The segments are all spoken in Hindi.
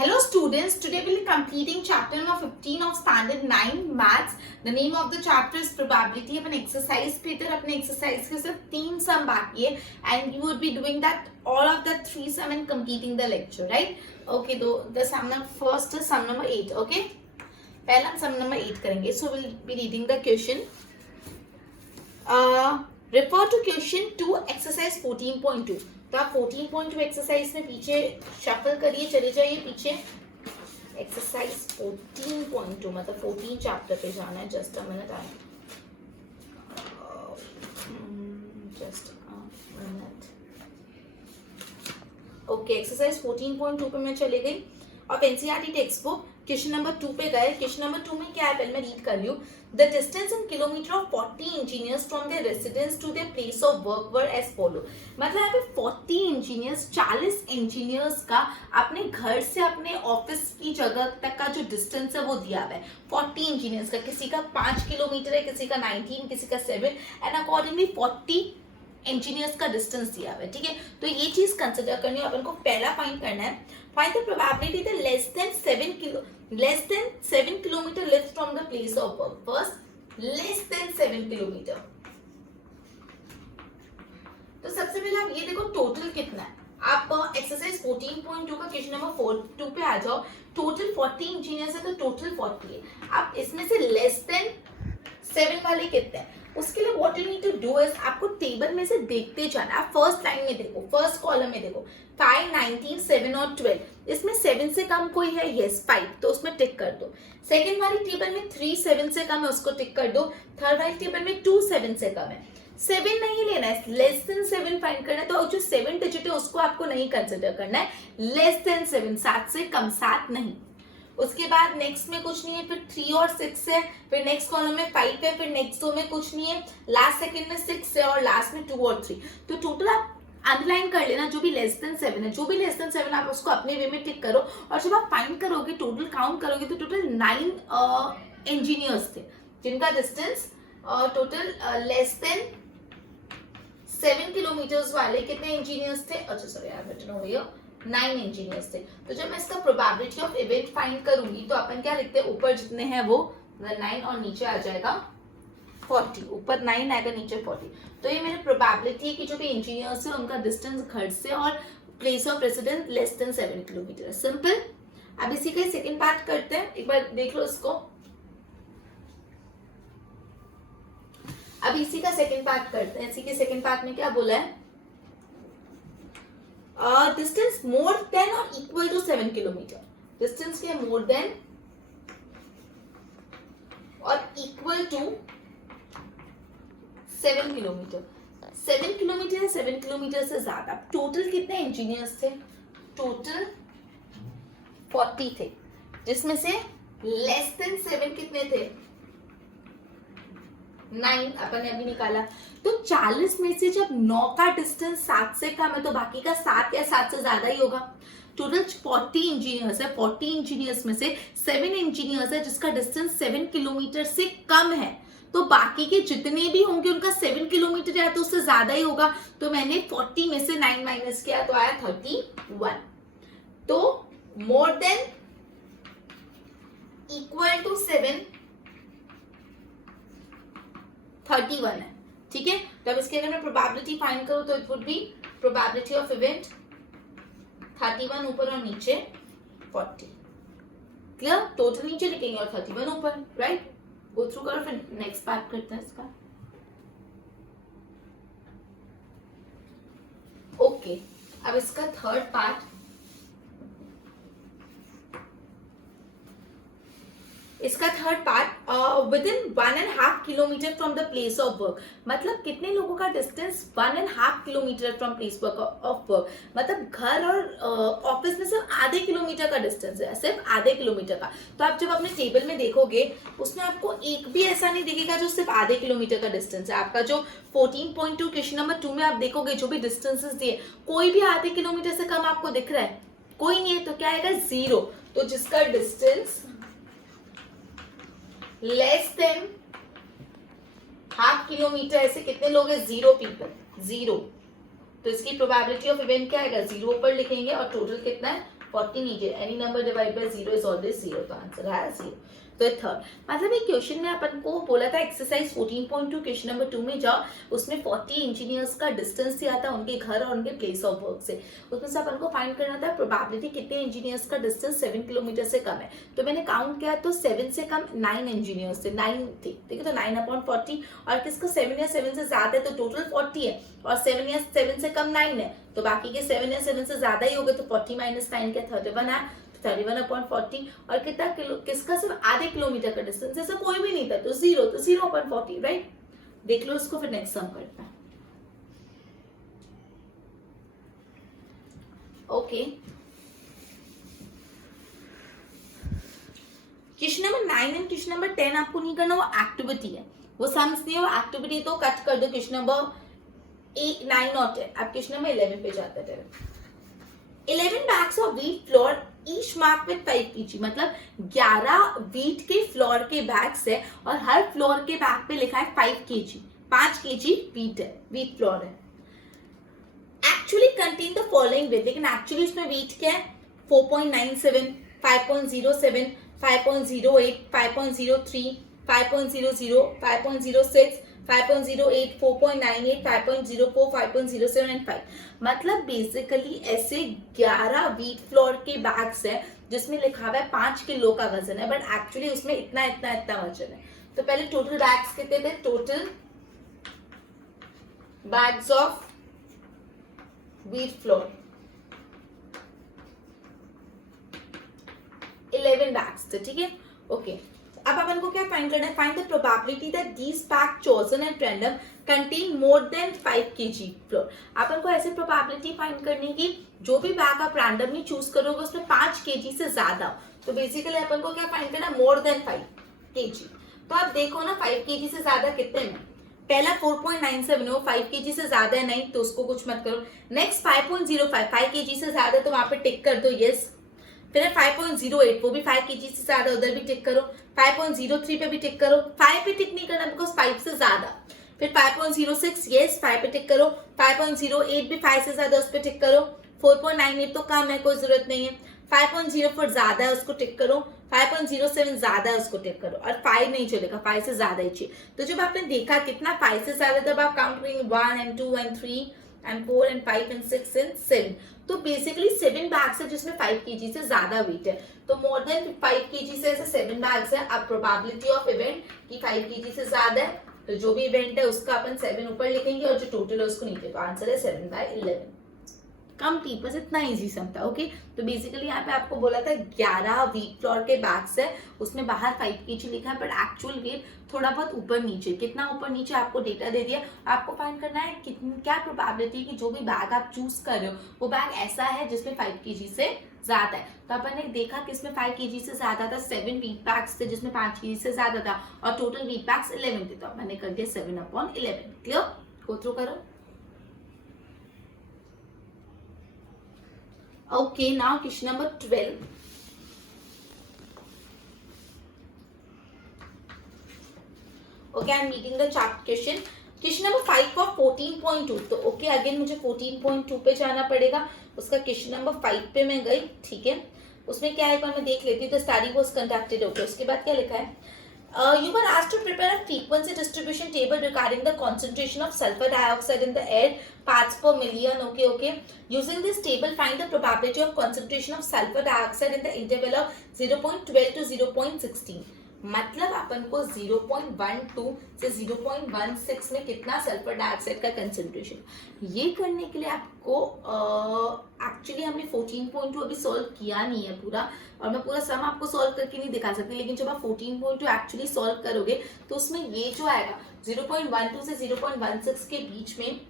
Hello students, today we'll be completing chapter number 15 of standard 9 maths. The name of the chapter is probability. Upon exercise पे इधर अपने exercise के सिर्फ 3 sum बाकी है and you would be doing that all of the 3 sum and completing the lecture, right? Okay, the sum number first is sum number 8, okay? पहला हम sum number 8 करेंगे. So we'll be reading the question. Refer to question 2 exercise 14.2. तो आप 14.2 एक्सरसाइज में पीछे शफल करिए, चले जाइए पीछे. एक्सरसाइज 14.2 मतलब 14 चैप्टर पे जाना है. Just a minute, okay. Exercise 14.2 पे मैं चले गई और NCERT text book question number 2 पे गए. क्वेश्चन नंबर 2 में क्या है, पहले मैं रीड कर लूँ. The distance in kilometre of 40 engineers from their residence to their place of work were as follow. मतलब यहाँ पे 40 इंजीनियर्स, 40 इंजीनियर्स का अपने घर से अपने ऑफिस की जगह तक का जो डिस्टेंस है वो दिया हुआ है. 40 इंजीनियर्स का, किसी का 5 किलोमीटर है, किसी का 19, किसी का 7 एंड अकॉर्डिंगली 40 इंजीनियर्स का डिस्टेंस दिया हुआ है. ठीक है, तो ये चीज कंसिडर करनी है. अपन को पहला फाइंड करना है, find the probability that less than 7 kilometer lives from the place of work. First, less than 7 kilometer. तो सबसे पहले आप ये देखो टोटल कितना है. आप एक्सरसाइज 14.2 का क्वेश्चन नंबर 2 पे आ जाओ. टोटल 40 इंजीनियर्स है तो टोटल 40 है. आप इसमें से लेस देन 7 वाले कितने हैं, उसके लिए what you need to do is आपको टेबल में से देखते जाना. आप फर्स्ट लाइन में देखो, फर्स्ट कॉलम में देखो 5, 19, 7 और 12. इसमें 7 से कम कोई है, यस 5, तो उसमें टिक कर दो. सेकंड वाली टेबल में 3 7 से कम है, उसको टिक कर दो. थर्ड वाली टेबल में 2 7 से कम है. 7 नहीं लेना है, लेस देन 7 फाइंड करना है. तो जो 7 डिजिट है उसको आपको नहीं कंसिडर करना है. लेस देन 7, 7 से कम, 7 नहीं. उसके बाद नेक्स्ट में कुछ नहीं है, फिर 3 और 6 है, फिर नेक्स्ट कॉलम में 5 है, फिर नेक्स्ट रो में कुछ नहीं है, लास्ट सेकंड में 6 है और लास्ट में 2 और 3. तो टोटल आप अंडरलाइन कर लेना जो भी लेस देन 7 है. जो भी लेस देन 7 आप उसको अपने वे में टिक करो. और जब आप फाइंड करोगे, टोटल काउंट करोगे, तो टोटल 9 इंजीनियर्स थे जिनका distance total less than 7 kilometres वाले कितने इंजीनियर्स थे. अच्छा sorry, I have written over here 9 engineers थे. तो जब मैं इसका प्रोबेबिलिटी ऑफ इवेंट फाइंड करूंगी तो अपन क्या लिखते हैं, ऊपर जितने हैं वो 9 और नीचे आ जाएगा 40. ऊपर 9 आएगा, नीचे 40. तो ये मेरी प्रोबेबिलिटी है कि जो भी इंजीनियर्स है उनका डिस्टेंस घर से और place of residence less than 7 kilometre. Simple. अब इसी का सेकेंड पार्ट करते हैं, एक बार देख लो इसको. अब इसी का सेकेंड पार्ट करते हैं. इसी के सेकेंड पार्ट में क्या बोला है, डिस्टेंस मोर देन और इक्वल टू 7 किलोमीटर. डिस्टेंस क्या, मोर देन और इक्वल टू 7 किलोमीटर. 7 किलोमीटर है, 7 किलोमीटर से ज्यादा. टोटल कितने इंजीनियर्स थे, टोटल 40 थे, जिसमें से लेस देन 7 कितने थे, 9 अपन ने अभी निकाला. तो 40 में से जब 9 का डिस्टेंस 7 से कम है तो बाकी का 7 या 7 से ज्यादा ही होगा. टोटल 40 इंजीनियर्स है. 40 इंजीनियर्स में से 7 इंजीनियर्स है जिसका डिस्टेंस 7 किलोमीटर से कम है. तो बाकी के जितने भी होंगे उनका 7 किलोमीटर या तो उससे ज्यादा ही होगा. तो मैंने 40 में से 9 माइनस किया तो आया 31. तो मोर देन इक्वल टू 7 31 है. ठीक है, तो अब इसके अगर मैं प्रोबेबिलिटी फाइंड करूं तो it would be probability of event 31 ऊपर और नीचे 40. क्लियर. टोटल नीचे लिखेंगे और 31 ऊपर. राइट, गो थ्रू करो, फिर नेक्स्ट पार्ट करते हैं इसका. ओके, अब इसका थर्ड पार्ट. इसका third part with in 1.5 kilometre from the place of work. मतलब कितने लोगों का distance 1.5 kilometre from place of work. मतलब घर और ऑफिस में सिर्फ आधे किलोमीटर का डिस्टेंस है, सिर्फ आधे किलोमीटर का. तो आप जब अपने टेबल में देखोगे उसमें आपको एक भी ऐसा नहीं दिखेगा जो सिर्फ आधे किलोमीटर का डिस्टेंस है. आपका जो 14.2 क्वेश्चन नंबर 2 में आप देखोगे जो भी डिस्टेंसेस दिए, कोई भी आधे किलोमीटर से कम आपको दिख रहा है, कोई नहीं है. तो क्या आएगा, 0. तो जिसका distance less than half kilometre, ऐसे कितने लोग हैं, 0 पीपल, 0. तो इसकी प्रोबेबिलिटी ऑफ इवेंट क्या आएगा, 0 पर लिखेंगे और टोटल कितना है 40 नीचे, any number divide by 0 is always 0, तो आंसर आया 0। तो थर्ड मतलब एक क्वेश्चन में अपन को बोला था एक्सरसाइज 14.2 क्वेश्चन नंबर 2 में जाओ, उसमें 40 इंजीनियर्स का डिस्टेंस दिया था उनके घर और उनके प्लेस ऑफ वर्क से, उसमें से अपन को फाइंड करना था प्रोबेबिलिटी कितने इंजीनियर्स का डिस्टेंस 7 किलोमीटर से कम है। तो मैंने काउंट किया तो 7 से कम 9 इंजीनियर्स थे, 9 थे, ठीक है। तो 9/40 और किसका 7 या 7 से ज्यादा है तो टोटल 40 है, और 7 या 7 से कम 9 है, तो बाकी के 7 या 7 से ज्यादा ही हो गए, तो 40 - 9 क्या 31 है, 31/40। और कितना किसका सिर्फ आधे किलोमीटर का डिस्टेंस, ऐसा कोई भी नहीं था, तो 0, तो 0/40, राइट। देख लो इसको, फिर नेक्स्ट सम करते हैं। Okay, question number 9 and question number 10 आपको नहीं करना, वो एक्टिविटी है, वो सम्स नहीं है, वो एक्टिविटी, तो कट कर दो क्वेश्चन नंबर 8, 9 और 10। अब क्वेश्चन नंबर 11 पे जाते हैं। 11 bags of wheat flour each marked with 5 kg, मतलब 11 व्हीट के फ्लोर के बैग्स है और हर फ्लोर के बैग पे लिखा है 5 kg, 5 kg व्हीट है, व्हीट फ्लोर है। Actually contain the following weight, लेकिन एक्चुअली इसमें व्हीट क्या है 4.97, 5.07, 5.08, 5.03, 5.00, 5.06, 5.08, 4.98, 5.04, 5.07 एंड 5। मतलब बेसिकली ऐसे 11 व्हीट फ्लोर के बैग्स है जिसमें लिखा हुआ है 5 किलो का वजन है, बट एक्चुअली उसमें इतना इतना इतना वजन है। तो पहले टोटल बैग्स कितने थे, total bags of wheat flour 11 bags थे, ठीक है। ओके, अब अपन को क्या फाइंड करना है, find the probability that these bag chosen at random contain more than 5 kg flour. अपन को ऐसे प्रोबेबिलिटी फाइंड करनी की जो भी बैग आप रैंडमली चूज करोगे उसमें 5 kg से ज्यादा हो, तो बेसिकली अपन को क्या फाइंड करना है, मोर देन 5 kg। तो आप देखो ना 5 kg से ज्यादा कितने में, पहला 4.97 है, वो 5 kg से ज्यादा है, नहीं तो उसको कुछ मत करो। नेक्स्ट 5.05, 5 kg से ज्यादा, तो वहां पे टिक कर दो यस। फिर 5.08, वो भी 5 kg से ज्यादा, उधर भी टिक करो। 5.03 पे भी टिक करो, 5 पे टिक नहीं करना बिकॉज 5 से ज्यादा। फिर 5.06, यस 5 पे टिक करो। 5.08 भी 5 से ज्यादा, उस पे टिक करो। 4.98 तो कम है, कोई जरूरत नहीं है। 5.04 ज्यादा है, उसको टिक करो। 5.07 ज्यादा है, उसको टिक करो। और 5 नहीं चलेगा, 5 से ज्यादा ही चाहिए। तो जब आपने देखा कितना 5 से ज्यादा, तब आप काउंट करेंगे 1 and 2 and 3 and 4 and 5 and 6 and 7। तो बेसिकली 7 बैग्स है जिसमें 5 kg से ज्यादा वेट है, तो मोर देन 5 kg से ऐसे 7 बैग्स है। अब प्रोबेबिलिटी ऑफ इवेंट कि 5 kg से ज्यादा है, तो जो भी इवेंट है उसका अपन 7 ऊपर लिखेंगे और जो टोटल है उसको नीचे, तो आंसर है 7/11। कम थी, बस इतना इजी सम था। ओके, तो बेसिकली यहाँ पे आपको बोला था 11 व्हीट फ्लोर के बैग्स है, उसमें बाहर 5 kg लिखा है, बट एक्चुअल वेट थोड़ा बहुत ऊपर नीचे, कितना ऊपर नीचे आपको डेटा दे दिया। आपको फाइंड करना है क्या प्रोबेबिलिटी कि जो भी बैग आप चूज कर रहे हो वो बैग ऐसा है जिसमें 5 kg से ज्यादा है। तो अपन ने देखा कि इसमें 5 kg से ज्यादा था, 7 व्हीट बैग्स थे जिसमें 5 kg से ज्यादा था, और टोटल व्हीट बैग्स 11 थे, तो मैंने कर दिया 7/11। क्लियर, गो थ्रू करो। Okay, now question number 12. Okay, I'm reading the chapter question. Question number 5 for 14.2. तो okay, again मुझे 14.2 पे जाना पड़ेगा। उसका question number 5 पे मैं गई, ठीक है। उसमें क्या है, एक बार मैं देख लेती हूँ। तो study was conducted, okay। उसके बाद क्या लिखा है, you were asked to prepare a frequency distribution table regarding the concentration of sulfur dioxide in the air parts per million. Okay. Using this table, find the probability of concentration of sulfur dioxide in the interval of 0.12 to 0.16. मतलब अपन को 0.12 से 0.16 में कितना सल्फर डाइऑक्साइड का कंसेंट्रेशन, ये करने के लिए आपको एक्चुअली हमने 14.2 अभी सॉल्व किया नहीं है पूरा, और मैं पूरा सम आपको सॉल्व करके नहीं दिखा सकती, लेकिन जब आप 14.2 एक्चुअली सॉल्व करोगे तो उसमें ये जो आएगा 0.12 से 0.16 के बीच में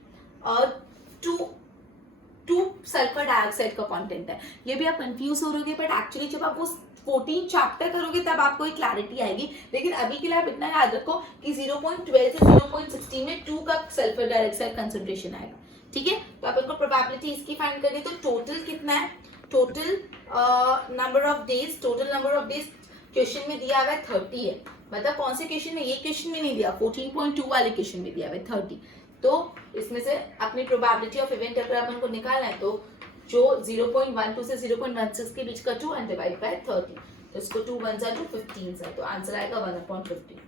और 2 सल्फर डाइऑक्साइड का कंटेंट है। ये भी आप कंफ्यूज हो रहोगे, बट एक्चुअली जब आप वो 14 चैप्टर करोगे तब आपको एक क्लैरिटी आएगी। लेकिन अभी के लिए आप इतना याद रखो कि 0.12 से 0.16 में 2 का सल्फर डाइऑक्साइड कंसंट्रेशन आएगा, ठीक है। तो अपन को प्रोबेबिलिटी इसकी फाइंड करनी है, तो टोटल कितना है, total number of days, total number of days question में दिया हुआ है 30 है। मतलब कौन से क्वेश्चन में, ये क्वेश्चन में नहीं दिया, 14.2 वाले क्वेश्चन में दिया हुआ है 30। तो इसमें से अपनी प्रोबेबिलिटी ऑफ इवेंट अगर अपन को निकालना है, तो जो 0.12 से 0.16 के बीच का 2 एंड डिवाइड बाय 30, तो इसको 2 1 जा 2 15 जा, तो आंसर आएगा 1/50।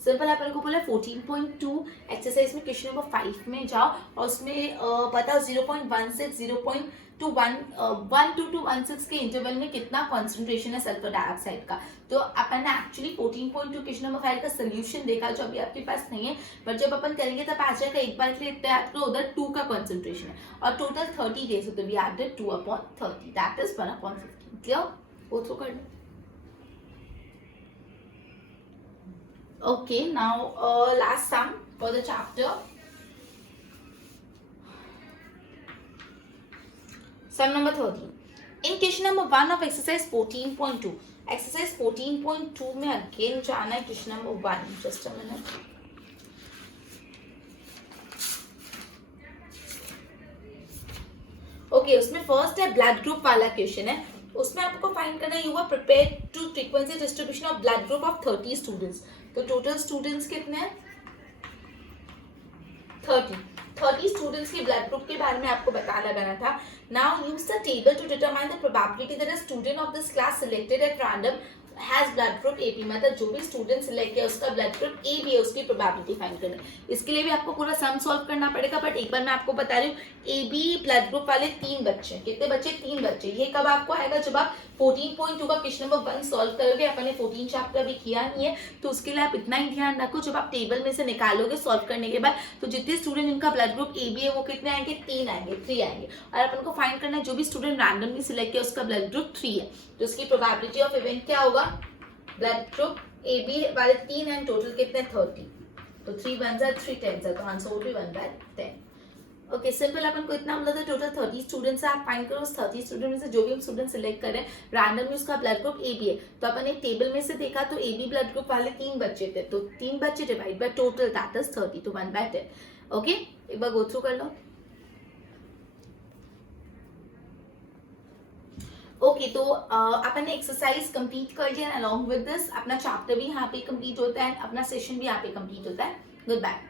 सिंपल अपन को बोला 14.2 एक्सरसाइज में क्वेश्चन नंबर 5 में जाओ और उसमें बताओ 0.16 1 to 16 के इंटरवल में कितना कॉन्सेंट्रेशन है सल्फर डाइऑक्साइड का। तो अपन ने एक्चुअली 14.2 क्वेश्चन नंबर 5 का सोल्यूशन देखा जो अभी आपके पास नहीं है, बट जब अपन करेंगे तब आ जाएगा। एक बार के लिए याद करो, उधर 2 का कॉन्सेंट्रेशन है और टोटल 30 डेज, तो we added 2/30, that is 1/15। Clear? वो तो कर लो। Okay, now last sum for the chapter. Sum number 13. In question number 1 of exercise 14.2. Exercise 14.2 में again जाना है question number 1. Just a minute. Okay, उसमें first है blood group वाला question है। उसमें आपको फाइंड करना है you are prepared to frequency distribution of blood group of 30 students. तो टोटल स्टूडेंट्स कितने हैं? 30 स्टूडेंट्स के ब्लड ग्रुप के बारे में आपको पता लगाना था। Now use the table to determine the probability that a student of this class selected at random has blood group AB, मतलब जो भी स्टूडेंट सिलेक्ट किया उसका ब्लड ग्रुप AB है, उसकी प्रोबेबिलिटी फाइंड करनी है। इसके लिए भी आपको पूरा सम सॉल्व करना पड़ेगा, बट एक बार मैं आपको बता रही हूँ AB ब्लड ग्रुप वाले 3 बच्चे, कितने बच्चे? 3 बच्चे। ये कब आपको आएगा? जब आप 14.2 का क्वेश्चन नंबर 1 सॉल्व करोगे। अपन ने 14 चैप्टर अभी किया नहीं है, तो उसके लिए आप इतना ही ध्यान रखो, जब आप टेबल में से निकालोगे सॉल्व करने के बाद, तो जितने स्टूडेंट जिनका ब्लड ग्रुप AB है वो कितने आएंगे? 3 आएंगे, 3 आएंगे। और अपन को फाइंड करना है जो भी स्टूडेंट रैंडमली सिलेक्ट किया उसका ब्लड ग्रुप 3 है, तो उसकी प्रोबेबिलिटी ऑफ इवेंट क्या होगा? ब्लड ग्रुप AB वाले 3 एंड टोटल कितने? 30, तो 3 1 जा 3 10 जा, तो आंसर हो भी 1/10। Okay, simple. अपन को इतना मतलब टोटल 30 स्टूडेंट्स आप फाइंड करो। उस 30 स्टूडेंट में से जो भी हम स्टूडेंट सिलेक्ट करें रैंडमली उसका ब्लड ग्रुप AB है, तो अपन एक टेबल में से देखा तो AB ब्लड ग्रुप वाले 3 बच्चे थे, तो 3 बच्चे divide by total that is 30, तो 1/10। ओके, एक बार गो थ्रू कर लो। ओके, तो अपन ने एक्सरसाइज कंप्लीट कर लिया। अलॉन्ग विद दिस अपना चैप्टर भी यहाँ पे कंप्लीट होता है, अपना सेशन भी यहाँ पे कंप्लीट होता है। Good bye.